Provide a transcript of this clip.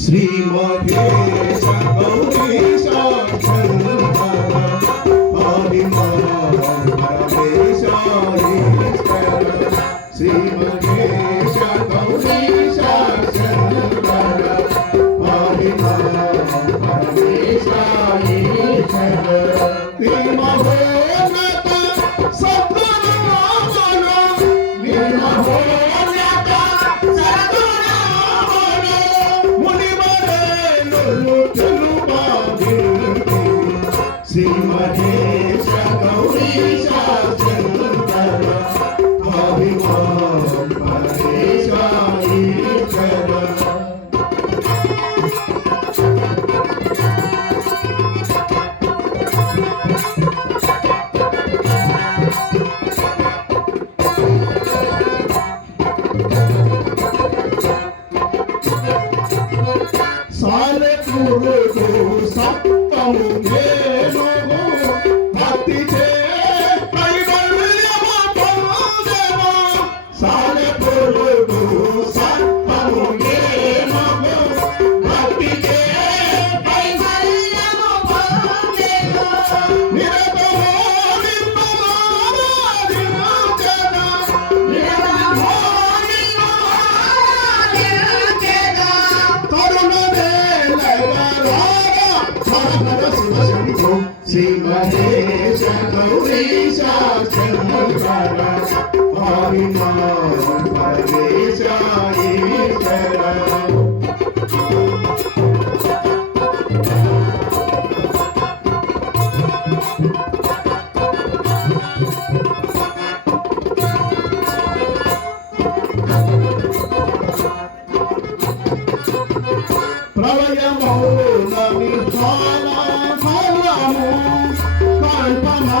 Shri Mahesh, Mahesh, చలుబా సింహేశ గౌరీశ போது Parvati Parvati ప్రళయమౌనమి జ్వాలా కల్పనా